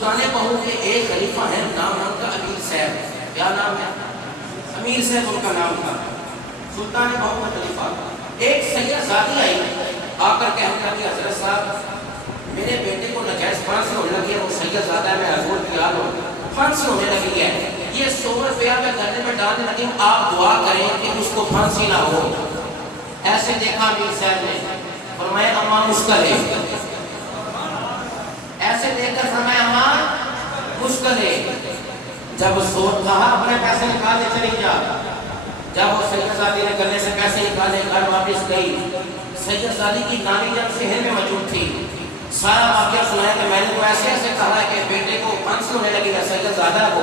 سلطان بہو کے ایک خلیفہ ہیں، نام ان کا امیر صاحب. کیا نام ہے؟ امیر صاحب ان کا نام تھا. سلطان بہو کا خلیفہ. ایک سید زادی آئی، آ کر کہنے لگی حضرت صاحب میرے بیٹے کو نجائز پھانسی ہونے لگی ہے، وہ سید زادہ ہے، میں حضور کی آل ہوں، پھانسی ہونے لگی ہے، یہ 100 روپیہ میں گھرنے میں ڈالنے لگی ہوں، آپ دعا کریں کہ اس کو پھانسی نہ ہو. ایسے دیکھا امیر صاحب نے، فرمایا اماں مشکل ہے. ایسے دیکھ کر فرمایا اماں مشکل ہے. جب سوچ کہا اپنے پیسے نکالے چلی جا. جب وہ سید زادی نے گلے سے پیسے نکالے گھر واپس گئی. سید زادی کی نانی جب شہر میں موجود تھی، سارا واقعہ سنایا کہ میں نے تو ایسے ایسے کہا ہے کہ بیٹے کو پھانسی ہونے لگی ہے، سید زادہ کو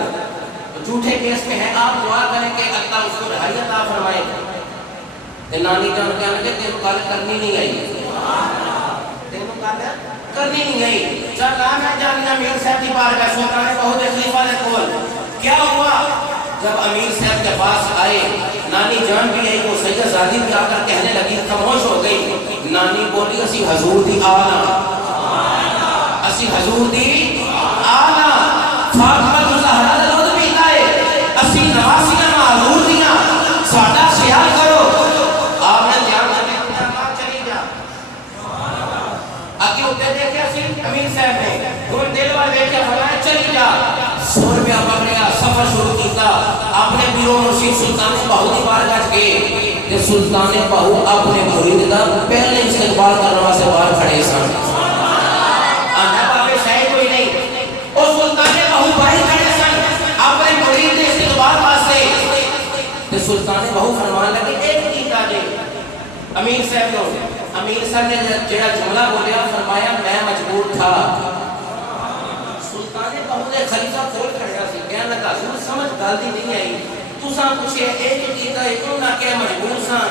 جھوٹے کیس میں ہے، آپ دعا کریں کہ اللہ اس کو رہائی عطا فرمائے. نانی جان کہنے لگے تیرے کال کرنی نہیں آئی، تیرے کال کرنی نہیں آئی. چل آ میں جانیا امیر صاحب کی بارگاہ سلطان بہو کے خلیفہ نے کول. کیا ہوا؟ جب امیر صاحب کے پاس آئے، نانی جان بھی آئی، وہ سید زادی بھی آ کر کہنے لگی، خاموش ہو گئی. نانی بولی اسی حضور دی آنا، اسی حضور دی آنا، فاطمہ زہرا دا دودھ پیتا ہے، اسی نواسیاں حضور دیاں، ساڈا خیال کرو. آپ نے دھیان رکھے کہ چلی جا. اگے اٹھے دیکھے اسی امیر صاحب نے وہ دل والے دیکھے فرمایا چلی جا. 100 روپیہ پکڑیا، سفر شروع کیتا. اپنے پیرو مرشد سلطان بہو دی بارگاہ گئے تے سلطان بہو اپنے مرید دا پہلے استقبال کرنے واسطے باہر کھڑے سن. آنا بابے شاید کوئی نہیں، اور سلطان بہو باہر کھڑے سن اپنے مرید دے استقبال واسطے. تے سلطان بہو فرمان لگے ایک کیتا جے امیر صاحب نو. امیر صاحب نے جڑا جملہ بولیا فرمایا میں مجبور تھا. سلطان بہو نے خلیفہ کھول کھڑیا سی، کہنے لگا حضور سمجھ گل دی نہیں آئی. تساں پوچھے ایک کیتا ہے انہاں کہ مجبور ساں،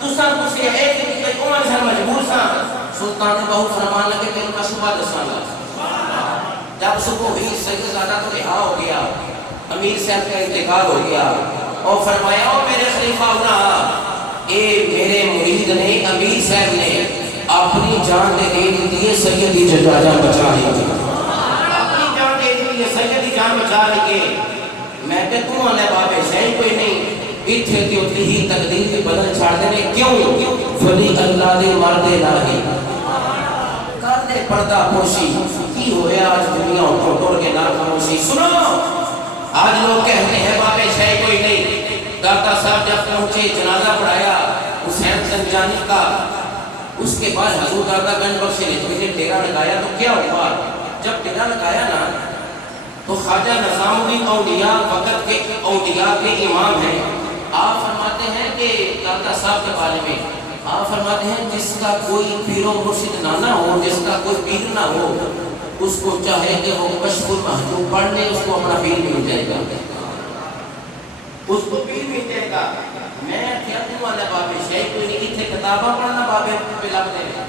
تساں پوچھے ایک کیتا ہے انہاں سا مجبور ساں. سلطان بہو فرمان لگے تینوں کا صبح دساں گا. جب صبح ہوئی سید زادہ تو رہا ہو گیا، امیر صاحب کا انتقال ہو گیا، اور فرمایا او میرے خلیفہ ہونا، اے میرے مرید نے امیر صاحب نے اپنی جان دے دی ہے، سیدی جان بچا لی، اپنی جان دے دی ہے، سیدی جان بچا لی. میں کہ تو آنے بابے شاہی کوئی نہیں، اتھے تیوتی ہی تقدیر کے بدل چھاڑ دینے. کیوں؟ ولی اللہ دے مردے لاہی کر دے پردہ پوشی. کی ہوئے آج دنیا اٹھو ٹوڑ کے نار خاموشی. سنو آج لوگ کہتے ہیں بابے شاہی کوئی نہیں. داتا صاحب جب پہنچے جنازہ پڑھایا حسین سنجانی کا، اس کے بعد حضور داتا گنج بخش نے ڈیرا لگایا. تو کیا ہوا؟ جب ڈیرا لگایا نا تو خواجہ نظام الدین اولیاء وقت کے اولیاء کے امام ہیں. آپ فرماتے ہیں کہ داتا صاحب کے بارے میں آپ فرماتے ہیں جس کا کوئی پیر و مرشد نہ ہو، جس کا کوئی پیر نہ ہو، اس کو چاہے کہ وہ کشف المحجوب پڑھ لے، اس کو اپنا پیر مل جائے گا، اس کو پیر مل جائے گا. میں کیا تم والا بابے شاید کوئی نہیں. اتنے کتاباں پڑھنا بابے پہ لگتے ہیں،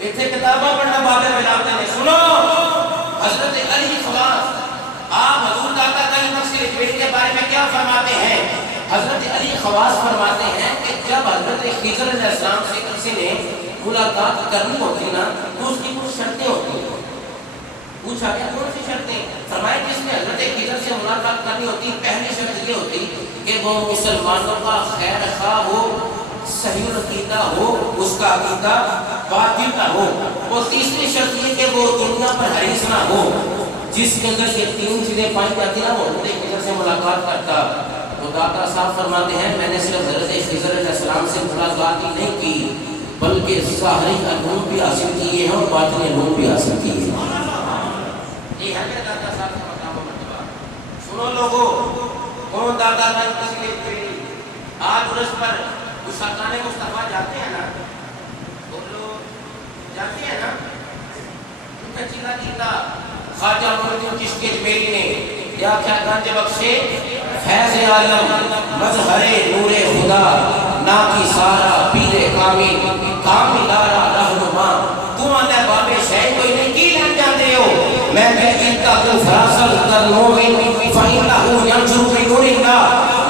اتنے کتاباں پڑھنا بابے پہ لگتے ہیں. سنو حضرت علی خواص، آپ حضور داتا گنج بخش کے بارے میں کیا فرماتے ہیں؟ حضرت علی خواص فرماتے ہیں کہ جب حضرت خضر علیہ السلام سے کسی نے ملاقات کرنی ہوتی نا تو اس کی کچھ شرطیں ہوتی ہیں. پوچھا گیا کون سی شرطیں؟ فرمایا جس نے حضرت خضر سے ملاقات کرنی ہوتی پہلی شرط یہ ہوتی کہ وہ مسلمانوں کا خیر خواہ ہو، صحیح عقیدہ ہو، اس کا عقیدہ باطل نہ ہو. اور تیسری شرط یہ کہ وہ دنیا پر حریص نہ ہو. جس کے اندر یہ تین چیزیں پائی جاتی نا وہ حضرت خضر سے ملاقات کرتا. تو داتا صاحب فرماتے ہیں میں نے صرف حضرت خضر علیہ السلام سے ملاقات ہی نہیں کی بلکہ ظاہری علوم بھی حاصل کیے ہیں اور باطنی علوم بھی حاصل کیے ہیں. یہ ہے داتا صاحب کا مقام و مرتبہ. سنو لوگوں، کون داتا گنج بخش آج عرس پر گستاخان مصطفیٰ جاتے ہیں نا، وہ لوگ جاتے ہیں نا، ان کا چیلا کیتا خواجہ معین چشتی اجمیری نے یا کیا گنج بخشے فیض عالم مظہر نور خدا نا کی سارا پیر کامل کاملارا رہنما. تو آنے بابے شاید کوئی نہیں کی لگ جاتے ہو. میں ان کا تو فراصل در مومن فَإِنَّهُ يَنْجُرُ بِنُورِ اللَّهِ.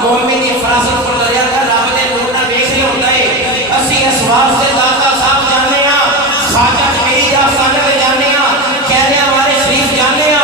مومن کی فراصل پر دریا کا رابطے نور نہ دیکھ رہے ہوتا ہے. اسی اسباب سے داتا صاحب جانے ہاں، خواجہ میری آپ سانے جانے ہاں، کہنے ہمارے شریف جانے ہاں.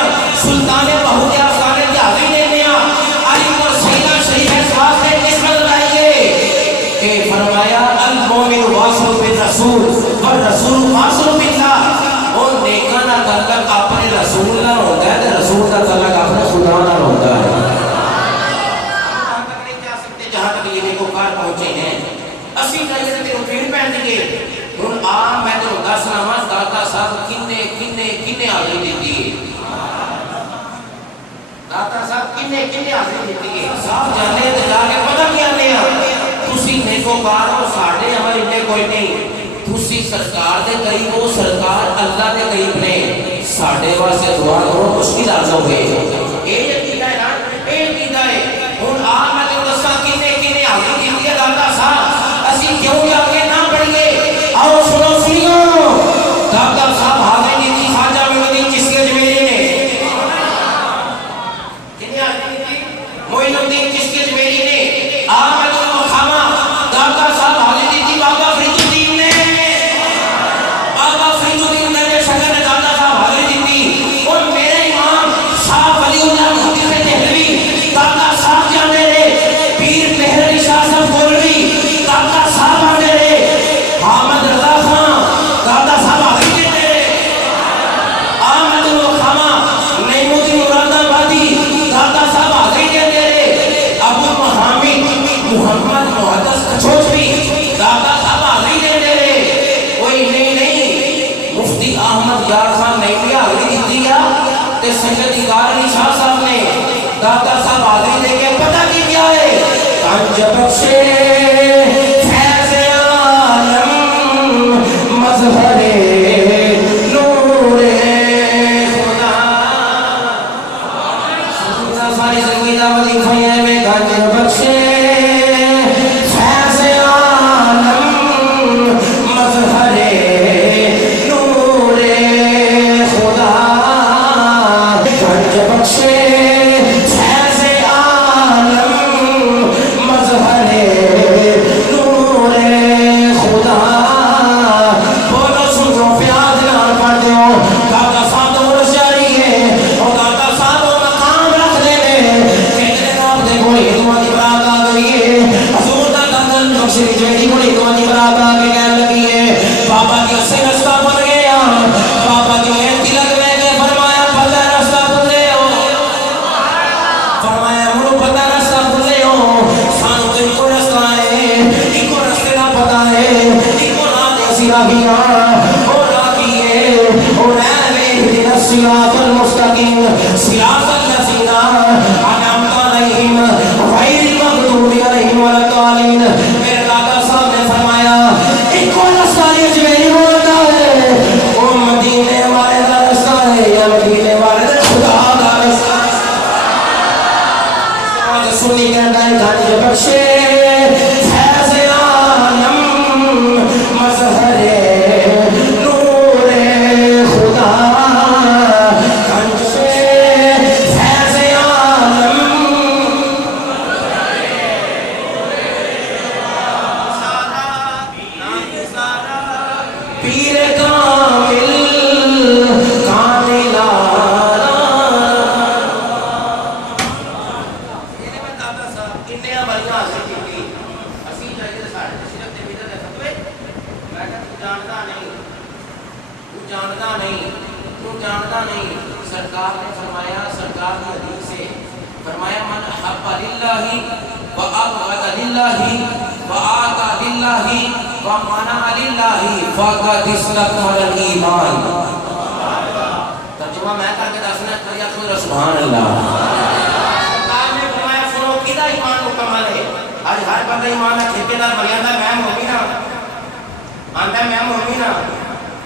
کنے حاضری دیتی ہے صاحب جانے ہیں جا کے پتہ کیا نہیں تسی نیکوکار ہو ساڑھے عمل انہیں کوئی نہیں تسی سرکار دے قریب ہو سرکار اللہ دے قریب نے ساڑھے واسے دعا کرو مشکل آزو گے یہ یقیدہ ہے نا یہ یقیدہ ہے ہون آپ میں تو دسا کنے حاضری دیتی ہے داتا صاحب اسی کیوں جا کے نہ پڑھئے آؤ سنو سنیو داتا صاحب حاضری دیتی خواجہ معین الدین چشتی اجمیری نے کنے حاضری دیتی معین الدین چشتی اجمیری نے آمد المخامہ داتا صاحب حاضری دیتی بابا فرید الدین نے بابا فرید الدین نے شکر نے داتا صاحب حاضری دیتی اور میرے امام شاہ ولی اللہ محدث دہلوی داتا صاحب جانے رہے پیر مہر علی شاہ صاحب بولوی داتا صاحب آنے رہے حامد رضا خان داتا صاحب حاضری دیتے رہے آمد المخامہ نعیم الدین مراد آبادی داتا صاحب حاضری دیتے رہے ابو محمد محمد محدث کچھوچوی داتا صاحب حاضری دیتے رہے کوئی نہیں مفتی احمد یار خان نعیمی حاضری دیتی ہے تے سید دیگار علی شاہ صاحب نے داتا صاحب حاضری دے کے پتہ کی کیا ہے کنج بخشے فیض عالم مظہر نور خدا ساری سنگیدہ وظیفہ میں کنج بخشے فیض عالم مظہر نور خدا کنج بخشے فیض عالم مظہر نور خدا بولو سن رو پیاد نال پڑھ دیو داتا صاحب تو مرس جاری ہے اور داتا صاحب وہ مقام رکھ دے کہتے ہیں آپ دے کوئی ہدوانی برات آ گئی ہے حضور دا گندن بخشی جیڑی کوئی ہدوانی برات آ کے کہنے لگی ہے بابا جی اسے رستہ بن گیا بابا جی ایتی لگ میں گئے فرمایا پتہ رستہ بھلے ہو فرمایا منو پتہ رستہ بھلے ہو سانو تو ایک رستہ ہے ایک رستے نہ پتہ ہے ایک راہ سی راہیاں اور راہی ہے اور اے اهدنا الصراط المستقیم صراط الذین انعمت علیہم غیر المغضوب علیہم ولا الضالین میرے دادا صاحب نے فرمایا ایک رستہ اجمیری ہوتا ہے وہ مدینے والے کا رستہ ہے یا مدینے والے کا خدا کا رستہ ہے سنی کہتا ہے کنج بخشے فیض عالم مظہر نور خدا کنج فیض عالم پیر کامل کامل آرا یہ میں دادا صاحب انہیں ہماری حاضر کی گئی اسی چاہیے ساڑھے صرف دے بیدہ دے فتوے میں کہا تو جانتا نہیں سرکار نے فرمایا سرکار کی حدیث سے فرمایا من احب للہ و ابغض للہ و آتا للہ و منع للہ فقد استکمل الایمان ترجمہ میں کر کے دسنا کیا خود سبحان اللہ سرکار نے فرمایا سنو کدھا ایمان مکمل ہے آج ہر بندہ ایمان ہے ٹھیکیدار مریادہ میں مومنہ آندہ میں مومنہ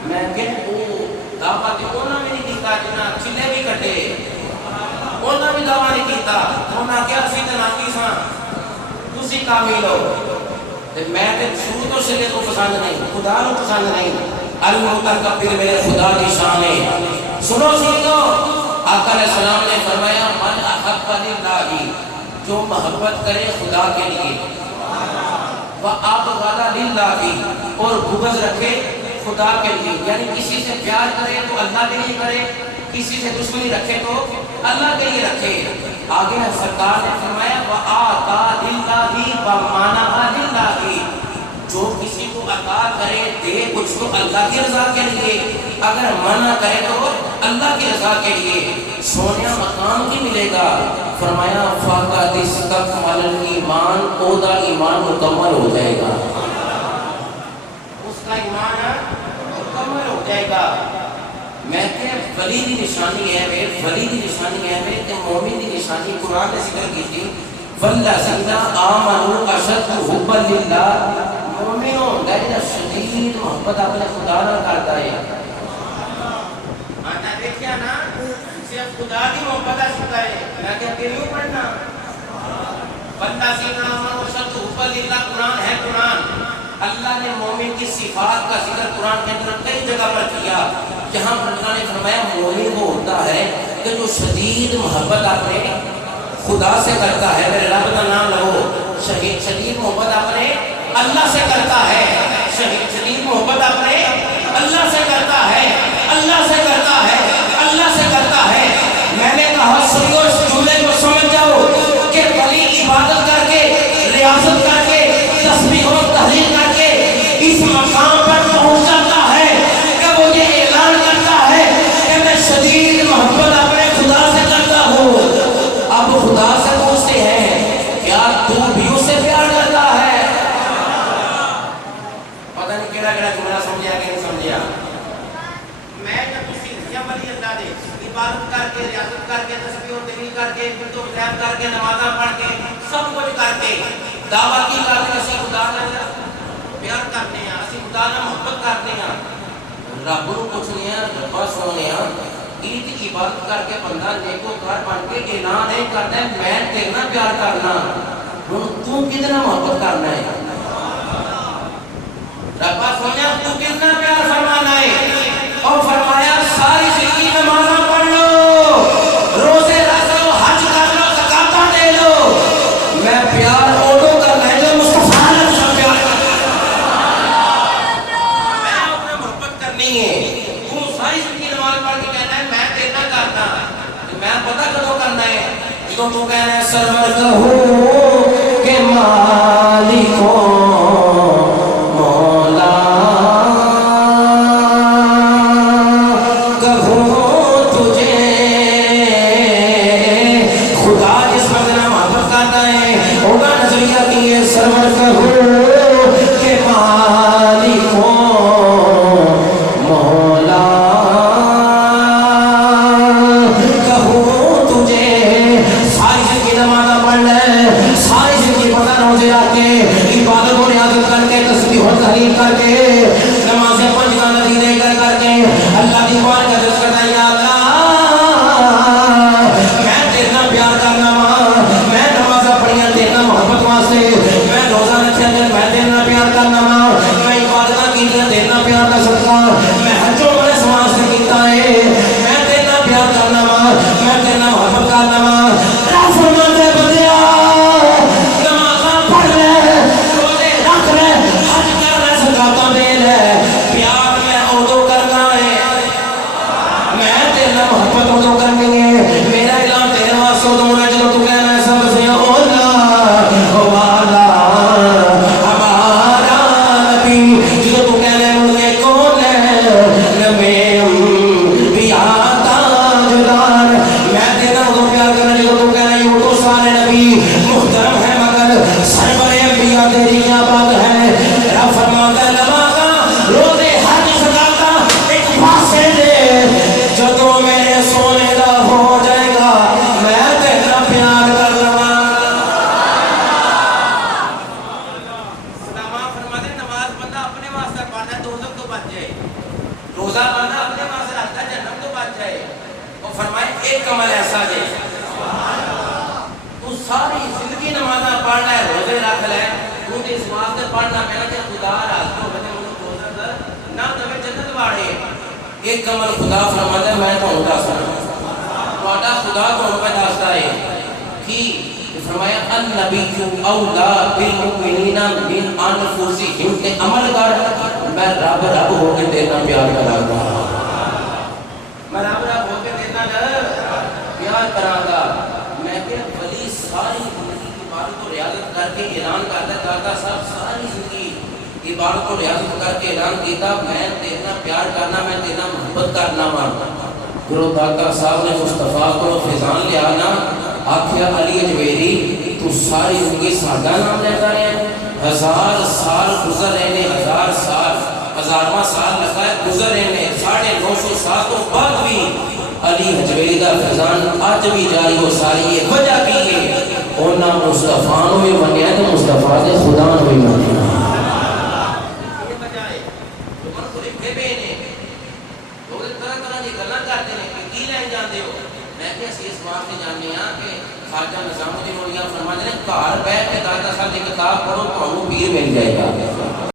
میں کہ وہ دعویٰ کہ انہوں نے نہیں دیتا جنہ چلے بھی کٹے انہوں بھی دعویٰ نہیں کیتا انہوں کیا سیدھ ناکیساں تسی کامل ہو میں تے شروع تو سے تو پسند نہیں خدا نو پسند نہیں المتکبر میرے خدا کی شان ہے سنو سنو آقا علیہ السلام نے فرمایا من احب للہ جو محبت کرے خدا کے لیے وَأَبْغَضَ لِلَّهِ اور بغض رکھے خدا کے لیے یعنی کسی سے پیار کرے تو اللہ کے لیے کرے کسی سے دشمنی رکھے تو اللہ کے لیے رکھے آگے سرکار نے فرمایا وَآتَى لِلَّهِ وَمَنَعَ لِلَّهِ جو کسی کو عطا کرے دے کچھ تو اللہ کی رضا کے لیے اگر منع کرے تو اللہ کی رضا کے لیے سونیا مقام کی ملے گا فرمایا فَقَدْ اسْتَكْمَلَ الْإِيمَانُ اودا ایمان مکمل ہو جائے گا اس کا ایمان مکمل ہو جائے گا میں کہ ولی دی نشانی ہے وے ولی دی نشانی ہے وے تے مومن دی نشانی قرآن نے ذکر کیتی والذین آمنوا اشد حبا للہ مومن ہوندا ہے جڑا شدید محبت اپنے خدا نال کردا ہے آنا دیکھیا نا صرف خدا کی محبت شکر ہے میں کہ کیوں پڑھنا والذین آمنوا اشد حبا للہ قرآن ہے قرآن اللہ نے مومن کی صفات کا ذکر قرآن کے اندر کئی جگہ پر کیا جہاں اللہ نے فرمایا مومن وہ ہوتا ہے کہ جو شدید محبت اپنے خدا سے کرتا ہے میرے رب کا نام لو شدید محبت اپنے اللہ سے کرتا ہے شدید محبت اپنے اللہ سے کرتا ہے اللہ سے کرتا ہے اللہ سے کرتا ہے میں نے کہا سنو اس جملے کو سمجھ جاؤ کہ ولی عبادت کر کے ریاضت کر کے تسبیح و تحلیل کر کے اس مقام پر پہنچ جاتا ہے کہ وہ یہ اعلان کرتا ہے کہ میں شدید محبت اپنے خدا سے کرتا ہوں اب خدا سے پوچھتے ہیں کیا تو بھی اسے پیار کرتا ہے پتہ نہیں کیڑا کیڑا جملہ سمجھا کہ نہیں سمجھا میں جب اسی یا ولی اللہ دے عبادت کر کے ریاضت کر کے تسبیح و تحلیل کر کے پھر غیب کر کے نمازاں پڑھ کے سب کچھ کر کے دعویٰ کی کرتے اسی خدا نال پیار کرتے ہیں اسی خدا نال محبت کرتے ہیں رب نو پوچھنے ہیں ربا سونے عید کی عبادت کر کے بندہ نیکوکار بن کے اعلان نہیں کرتا ہے میں تیرے نال پیار کرنا ہن تو کتنا محبت کرنا ہے ربا سونے تو کتنا پیار فرمانا ہے اور فرمایا ساری زندگی نمازاں پڑھ لو روزے رکھ لو حج کر لو زکاتاں دے لو میں پیار اودوں کرنا ہے جو مصطفیٰ نے مجھ سے پیار کرنا میں اپنے محبت کرنی ہے تو ساری زندگی نماز پڑھ کے کہنا ہے میں تیرنا کرنا میں پتہ کدوں کرنا ہے جدوں تو کہنا ہے سرور کہو کہ مالکو مولا کہو تجھے خدا جس وقت نہ محبت کرتا ہے ہوگا نظریہ کی ہے سرور کہو کہ مالکو مولا کہو تجھے ساری زندگی نمازاں پڑھ لے ساری زندگی پتہ روزے رکھ کے عبادت و ریاضت کر کے تسبیح و تحلیل کر کے نمازیں پنج کا نتیجے کر کے اللہ دی بارگاہ کا جس کرتا ہے یا اللہ میں تیرنا پیار کرنا وا میں نمازاں پڑھیاں تیرنا محبت واسطے میں روزہ رکھیا میں تیرنا پیار کرنا وا میں عبادتاں کیتیاں تیرنا پیار کا صدقہ میں حج و عمرہ واسطے کیتا ہے میں تیرنا پیار کرنا وا میں تیرنا محبت کرنا وا رب فرماتا ہے بندیا نمازاں پڑھ لے روزے رکھ لے حج کر لے زکاتاں دے لے پیار میں اودوں کرنا ہے میں تیرنا محبت اودوں کرنی ہے میرا اعلان تیرے واسطے اودوں ہونا جدوں تو کہنا ہے سب سے اولا والا ہمارا نبی جدوں تو کہنا ہے مجھے کون ہے نبی انبیاء تاجدار میں تیرنا اودوں پیار کرنا جدوں تو کہنا ہے یہ تو سارے نبی محترم ہے مگر سرور انبیاء تیری کیا بات ہے رب فرماتا ہے نمازاں روزے حج زکاتاں ایک پاسے دے جدوں میرے سونے دا ہو جائے گا میں تیرا پیار کر لواں علماء فرماتے ہیں نماز بندہ اپنے واسطے پڑھتا ہے دوزخ تو بچ جائے روزہ بندہ اپنے واسطے رکھتا ہے جہنم تو بچ جائے اور فرمائے ایک عمل ایسا دے تو ساری زندگی نمازاں پڑھنا ہے روزے رکھ لے تو اس واسطے پڑھنا پینا کہ خدا راضی ہو کہ مجھے دوزخ نہ دے جنت واڑے ایک عمل خدا فرماتا ہے میں تمہیں دسنا تہاڈا خدا تمہیں پہ دسدا ہے کہ فرمایا النبی اولا بالمؤمنین من انفسہم تے عمل کر میں رب رب ہو کے تیرا پیار کراں گا میں رب رب ہو کے تیرا پیار کراں گا میں کہ ولی ساری زندگی کی عبادت و ریاضت کر کے اعلان کرتا ہے داتا صاحب ساری زندگی عبادت و ریاضت کر کے اعلان کیتا میں تیرا پیار کرنا میں تیرا محبت کرنا وا گرو داتا صاحب نے مصطفیٰ کو فیضان لیا نا آکھیا علی اجویری تو ساری زندگی ساڈا نام لیتا رہے ہیں 1000 سال گزر رہے ہیں 1000 سال ہزارواں سال لگا ہے گزر رہے ہیں 950 سال تو بعد بھی علی حجویری کا فیضان اج بھی جاری ہو ساری ہے وجہ کی ہے انہاں مصطفیٰ نو بھی منیا تو مصطفیٰ دے خدا نو بھی منیا یہ وجہ ہے تو من کو لکھے بے نے لوگ طرح طرح کی گلاں کرتے ہیں کہ کی لین جاندے ہو میں کہ اسی اس بات سے جاننے ہاں کہ خواجہ نظام الدین اولیاء فرماتے ہیں گھر بیٹھ کے داتا صاحب کی کتاب پڑھو تو پیر مل جائے گا